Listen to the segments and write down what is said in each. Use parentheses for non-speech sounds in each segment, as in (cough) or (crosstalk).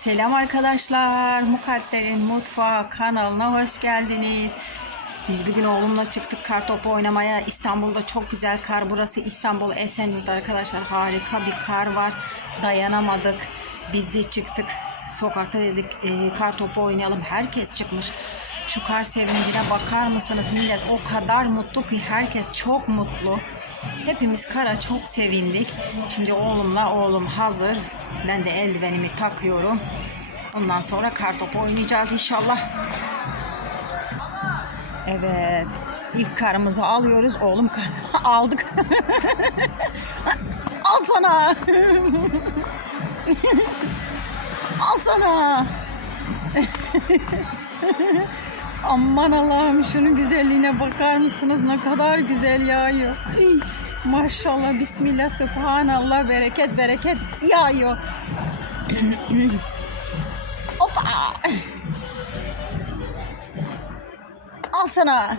Selam arkadaşlar. Mukadder'in Mutfağı kanalına hoş geldiniz. Biz bugün oğlumla çıktık kar topu oynamaya. İstanbul'da çok güzel kar. Burası İstanbul Esenyurt arkadaşlar. Harika bir kar var. Dayanamadık. Biz de çıktık. Sokakta dedik e, kar topu oynayalım. Herkes çıkmış. Şu kar sevincine bakar mısınız millet? O kadar mutlu ki herkes çok mutlu. Hepimiz kara çok sevindik. Şimdi oğlumla oğlum hazır. Ben de eldivenimi takıyorum. Ondan sonra kartopu oynayacağız inşallah. Evet. İlk karımızı alıyoruz. Oğlum kar- (laughs) aldık. (laughs) Al sana. (laughs) Al sana. Aman Allah'ım şunun güzelliğine bakar mısınız? Ne kadar güzel yağıyor. Maşallah, Bismillah, Subhanallah, bereket, bereket yağıyor. (clears throat) Hoppa! Al sana.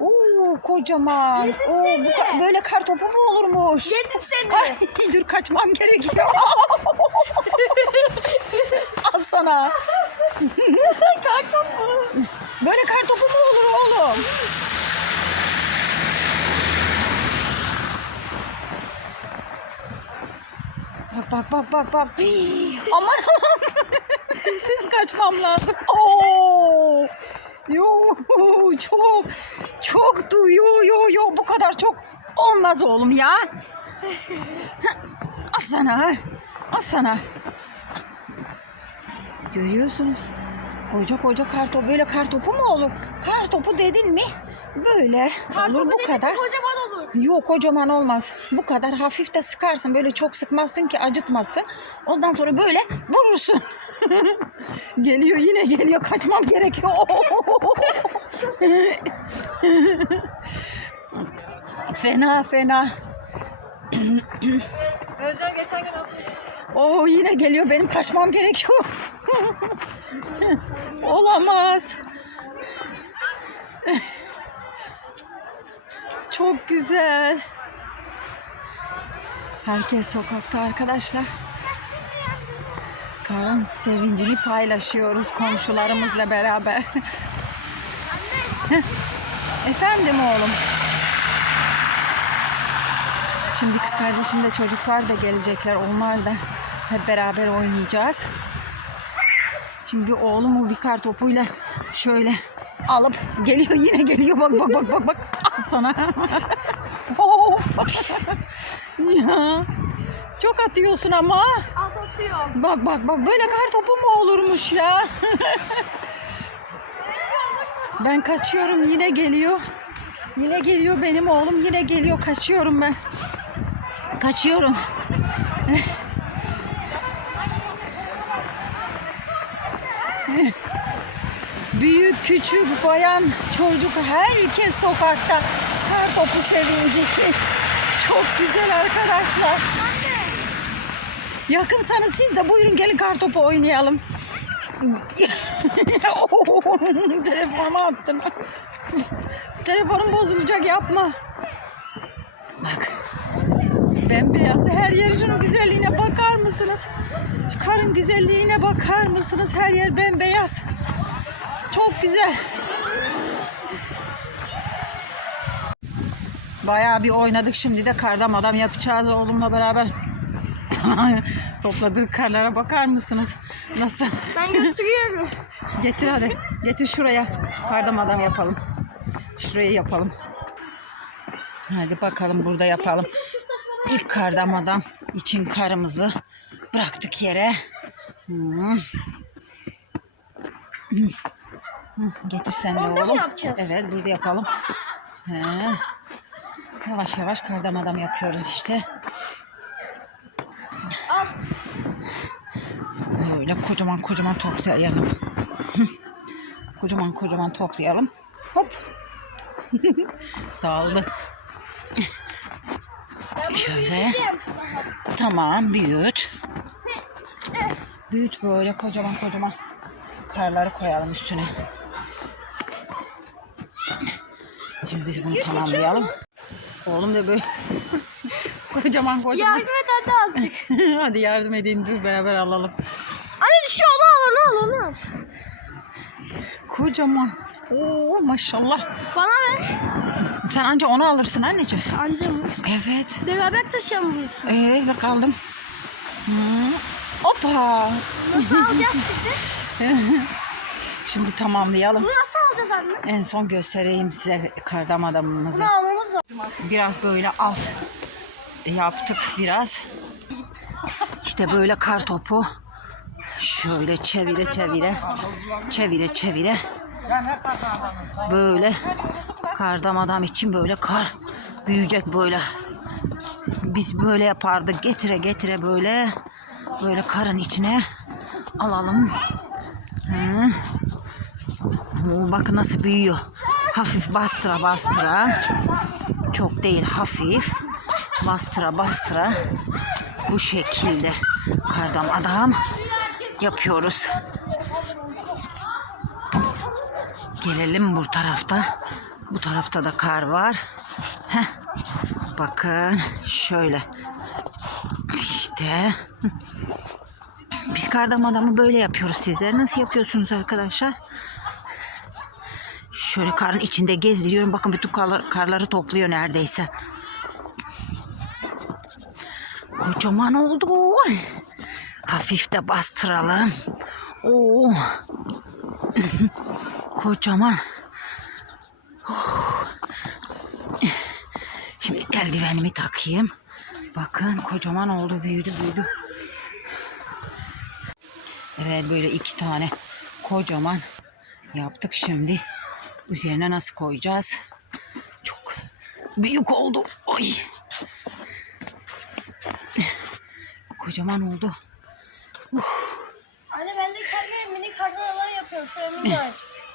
Oo, kocaman. Oo, bu ka- böyle kar topu mu olurmuş? Yedim seni. Ay, dur kaçmam gerekiyor. (laughs) Al sana. Kartopu. Böyle kar topu mu olur oğlum? Bak bak bak bak bak. (gasps) Aman (laughs) kaçmam lazım. Oo. Yo çok çok du yo yo bu kadar çok olmaz oğlum ya. Al sana. Al sana. Görüyorsunuz. Koca koca kartopu böyle kartopu mu olur? Kartopu dedin mi? Böyle olur bu kadar. Kocaman olur. Yok kocaman olmaz. Bu kadar hafif de sıkarsın. Böyle çok sıkmazsın ki acıtmasın. Ondan sonra böyle vurursun. (laughs) geliyor yine geliyor. Kaçmam gerekiyor. (laughs) fena fena. Özcan geçen gün. Oo yine geliyor. Benim kaçmam gerekiyor. Olamaz. Çok güzel. Herkes sokakta arkadaşlar. Karın sevincini paylaşıyoruz komşularımızla beraber. (laughs) Efendim oğlum. Şimdi kız kardeşim de çocuklar da gelecekler. Onlar da hep beraber oynayacağız. Şimdi bir oğlumu bir kar topuyla şöyle alıp geliyor yine geliyor bak bak bak bak bak al sana. (laughs) of. ya çok atıyorsun ama. Alt atıyorum. Bak bak bak böyle kar topu mu olurmuş ya? (laughs) ben kaçıyorum yine geliyor. Yine geliyor benim oğlum yine geliyor kaçıyorum ben. Kaçıyorum. (laughs) Büyük, küçük, bayan, çocuk herkes sokakta. Kar topu sevinci. Çok güzel arkadaşlar. Yakınsanız siz de buyurun gelin kar topu oynayalım. (laughs) Telefonumu attın. Telefonum bozulacak yapma. Bak. Bembeyaz her yer şunun güzelliğine bakar mısınız? Karın güzelliğine bakar mısınız? Her yer bembeyaz. Çok güzel. Bayağı bir oynadık şimdi de kardam adam yapacağız oğlumla beraber. (laughs) Topladığı karlara bakar mısınız? Nasıl? Ben götürüyorum. Getir hadi. Getir şuraya. Kardam adam yapalım. Şurayı yapalım. Hadi bakalım burada yapalım. İlk kardam adam için karımızı bıraktık yere. Hmm. Getir sen de mı oğlum. yapacağız? Evet burada yapalım. He. Yavaş yavaş kardam adam yapıyoruz işte. Al. Böyle kocaman kocaman toplayalım. Kocaman kocaman toplayalım. Hop. (laughs) Dağıldı. Şöyle. Tamam büyüt. Büyüt böyle kocaman kocaman karları koyalım üstüne. Şimdi biz bunu tamamlayalım. Oğlum da böyle (laughs) kocaman kocaman. Yardım et hadi azıcık. (laughs) Hadi yardım edeyim dur beraber alalım. Ay düşüyor. Onu al onu al onu al. Kocaman. Oo maşallah. Bana ver. Sen anca onu alırsın anneciğim. Anca mı? Evet. Beraber taşıyamıyorsun. Ee bak aldım. Hı. Hoppa. Nasıl alacağız şimdi? (laughs) Şimdi tamamlayalım. Bunu nasıl alacağız anne? En son göstereyim size kardam adamımızı. Bunu almamız lazım. Biraz böyle alt yaptık biraz. İşte böyle kar topu. Şöyle çevire çevire. Çevire çevire. Böyle kardam adam için böyle kar büyüyecek böyle. Biz böyle yapardık. Getire getire böyle böyle karın içine alalım. Hı. Oo, bakın nasıl büyüyor. Hafif bastıra bastıra. Çok değil hafif. Bastıra bastıra. Bu şekilde kardam adam yapıyoruz. Gelelim bu tarafta. Bu tarafta da kar var. Heh. Bakın şöyle. İşte. Biz kardam adamı böyle yapıyoruz. Sizler nasıl yapıyorsunuz arkadaşlar? Şöyle karın içinde gezdiriyorum. Bakın bütün karlar, karları topluyor neredeyse. Kocaman oldu. Hafif de bastıralım. Oo. Kocaman. Şimdi eldivenimi takayım. Bakın kocaman oldu, büyüdü, büyüdü. Evet böyle iki tane kocaman yaptık şimdi. Üzerine nasıl koyacağız? Çok büyük oldu. Ay. Kocaman oldu. Anne ben de kendime mini kardan yapıyorum. Şöyle mini ağaç.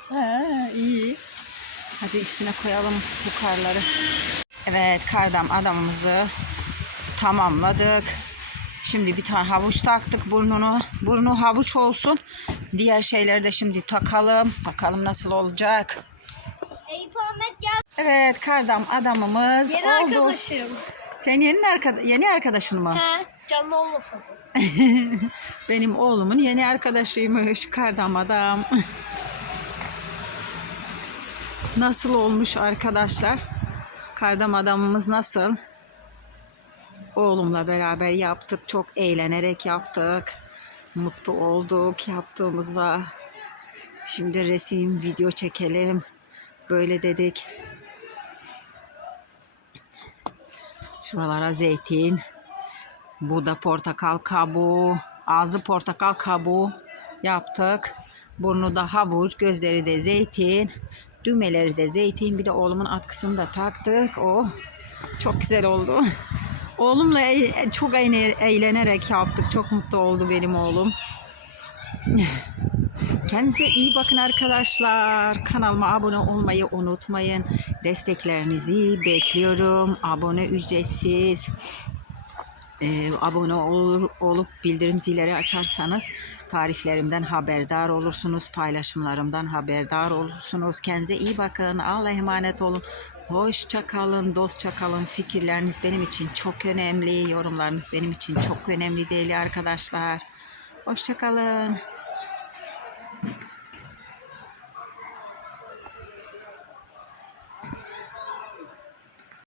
Ha, iyi. Hadi üstüne koyalım bu karları. Evet kardam adamımızı tamamladık. Şimdi bir tane havuç taktık burnunu. Burnu havuç olsun. Diğer şeyleri de şimdi takalım. Bakalım nasıl olacak. Evet kardam adamımız Yeni oldu. arkadaşım. Senin yeni, arkada yeni arkadaşın mı? He. Canlı olmasa. (laughs) Benim oğlumun yeni arkadaşıymış kardam adam. (laughs) Nasıl olmuş arkadaşlar? Kardam adamımız nasıl? Oğlumla beraber yaptık. Çok eğlenerek yaptık. Mutlu olduk yaptığımızda. Şimdi resim, video çekelim. Böyle dedik. Şuralara zeytin. Bu da portakal kabuğu, ağzı portakal kabuğu yaptık. Burnu da havuç, gözleri de zeytin, düğmeleri de zeytin. Bir de oğlumun atkısını da taktık. O çok güzel oldu. (laughs) Oğlumla eğ- çok eğne- eğlenerek yaptık. Çok mutlu oldu benim oğlum. (laughs) Kendinize iyi bakın arkadaşlar. Kanalıma abone olmayı unutmayın. Desteklerinizi bekliyorum. Abone ücretsiz. Ee, abone olur, olup bildirim zilleri açarsanız tariflerimden haberdar olursunuz. Paylaşımlarımdan haberdar olursunuz. Kendinize iyi bakın. Allah'a emanet olun. Hoşça kalın, dostça kalın. Fikirleriniz benim için çok önemli. Yorumlarınız benim için çok önemli değil arkadaşlar. Hoşça kalın.